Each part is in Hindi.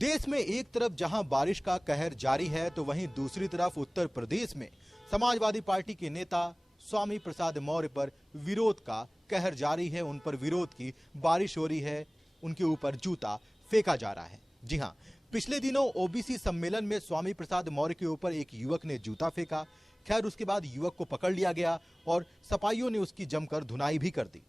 देश में एक तरफ जहां बारिश का कहर जारी है तो वहीं दूसरी तरफ उत्तर प्रदेश में समाजवादी पार्टी के नेता स्वामी प्रसाद मौर्य पर विरोध का कहर जारी है। उन पर विरोध की बारिश हो रही है, उनके ऊपर जूता फेंका जा रहा है। जी हां, पिछले दिनों ओबीसी सम्मेलन में स्वामी प्रसाद मौर्य के ऊपर एक युवक ने जूता फेंका। खैर, उसके बाद युवक को पकड़ लिया गया और सपाइयों ने उसकी जमकर धुनाई भी कर दी।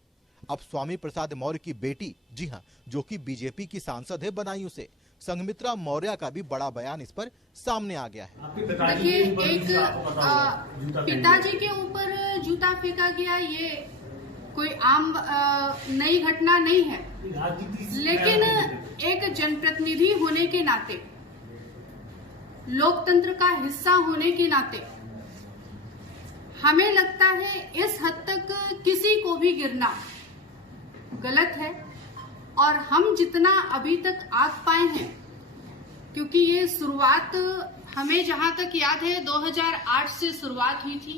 अब स्वामी प्रसाद मौर्य की बेटी, जी हां, जो कि बीजेपी की सांसद है बदायूं से, संघमित्रा मौर्य का भी बड़ा बयान इस पर सामने आ गया है। देखिए, एक पिताजी के ऊपर जूता फेंका गया, ये कोई आम नई घटना नहीं है, लेकिन एक जनप्रतिनिधि होने के नाते, लोकतंत्र का हिस्सा होने के नाते हमें लगता है इस हद तक किसी को भी गिरना गलत है। और हम जितना अभी तक आग पाए हैं, क्योंकि ये शुरुआत हमें जहां तक याद है 2008 से शुरुआत हुई थी।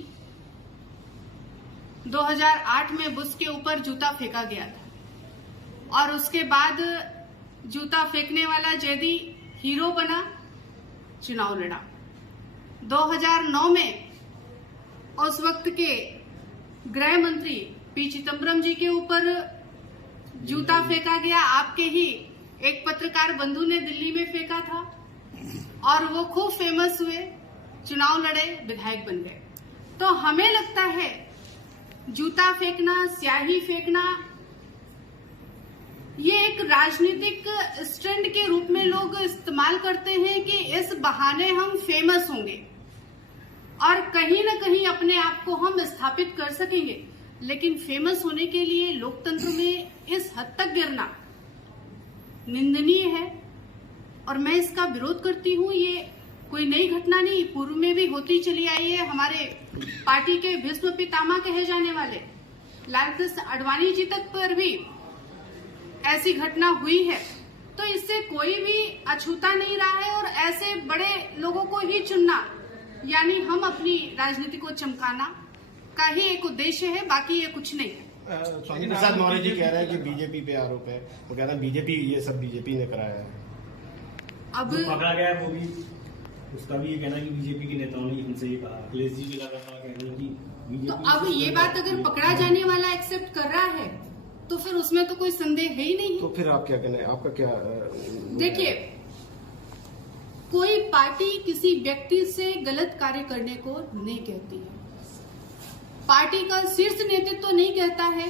2008 में बुश के ऊपर जूता फेंका गया था और उसके बाद जूता फेंकने वाला जैदी हीरो बना, चुनाव लड़ा। 2009 में उस वक्त के गृह मंत्री पी चिदम्बरम जी के ऊपर जूता फेंका गया। आपके ही एक पत्रकार बंधु ने दिल्ली में फेंका था और वो खूब फेमस हुए, चुनाव लड़े, विधायक बन गए। तो हमें लगता है जूता फेंकना, स्याही फेंकना, ये एक राजनीतिक स्टंट के रूप में लोग इस्तेमाल करते हैं कि इस बहाने हम फेमस होंगे और कहीं न कहीं अपने आप को हम स्थापित कर सकेंगे। लेकिन फेमस होने के लिए लोकतंत्र में इस हद तक गिरना निंदनीय है और मैं इसका विरोध करती हूँ। ये कोई नई घटना नहीं, पूर्व में भी होती चली आई है। हमारे पार्टी के भीष्म पितामह कहे जाने वाले लाल कृष्ण आडवाणी जी तक पर भी ऐसी घटना हुई है। तो इससे कोई भी अछूता नहीं रहा है और ऐसे बड़े लोगों को ही चुनना, यानी हम अपनी राजनीति को चमकाना का ही एक उद्देश्य है, बाकी ये कुछ नहीं है। स्वामी प्रसाद मौर्य जी कह रहे हैं कि बीजेपी पे आरोप है, वो कह रहे हैं बीजेपी, ये सब बीजेपी ने कराया है। अब पकड़ा गया है वो भी, उसका भी ये कहना है कि बीजेपी के नेताओं ने हमसे ये कहा, अखिलेश जी भी लगातार कह रहे हैं कि बीजेपी। तो अब ये बात अगर पकड़ा जाने वाला एक्सेप्ट कर रहा है तो फिर उसमें तो कोई संदेह है ही नहीं। तो फिर आप क्या कहना है, आपका क्या? देखिए, कोई पार्टी किसी व्यक्ति से गलत कार्य करने को नहीं कहती है, पार्टी का शीर्ष नेतृत्व तो नहीं कहता है।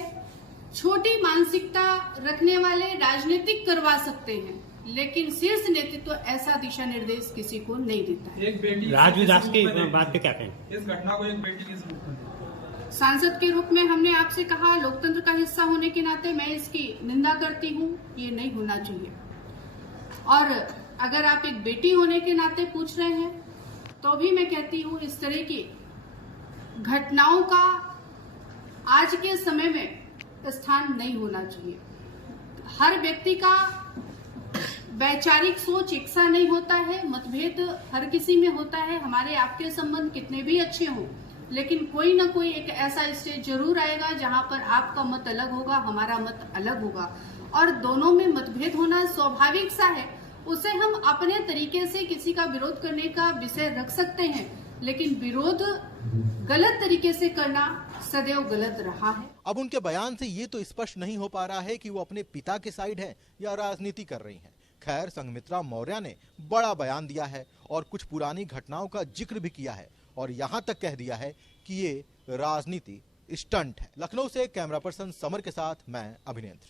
छोटी मानसिकता रखने वाले राजनीतिक करवा सकते हैं, लेकिन शीर्ष नेतृत्व ऐसा दिशा निर्देश किसी को नहीं देता है। एक बेटी राजविलास की बात पे क्या कहें? इस घटना को एक बेटी के रूप में, सांसद के रूप में हमने आपसे कहा, लोकतंत्र का हिस्सा होने के नाते मैं इसकी निंदा करती हूँ। ये नहीं होना चाहिए। और अगर आप एक बेटी होने के नाते पूछ रहे हैं तो भी मैं कहती हूँ, इस तरह की घटनाओं का आज के समय में स्थान नहीं होना चाहिए। हर व्यक्ति का वैचारिक सोच एक सा नहीं होता है, मतभेद हर किसी में होता है। हमारे आपके संबंध कितने भी अच्छे हों, लेकिन कोई ना कोई एक ऐसा स्टेज जरूर आएगा जहां पर आपका मत अलग होगा, हमारा मत अलग होगा और दोनों में मतभेद होना स्वाभाविक सा है। उसे हम अपने तरीके से किसी का विरोध करने का विषय रख सकते हैं, लेकिन विरोध गलत तरीके से करना सदैव गलत रहा है। अब उनके बयान से ये तो स्पष्ट नहीं हो पा रहा है कि वो अपने पिता के साइड हैं या राजनीति कर रही हैं। खैर, संघमित्रा मौर्य ने बड़ा बयान दिया है और कुछ पुरानी घटनाओं का जिक्र भी किया है और यहाँ तक कह दिया है कि ये राजनीति स्टंट है। लखनऊ से कैमरा पर्सन समर के साथ मैं अभिनेंद्र।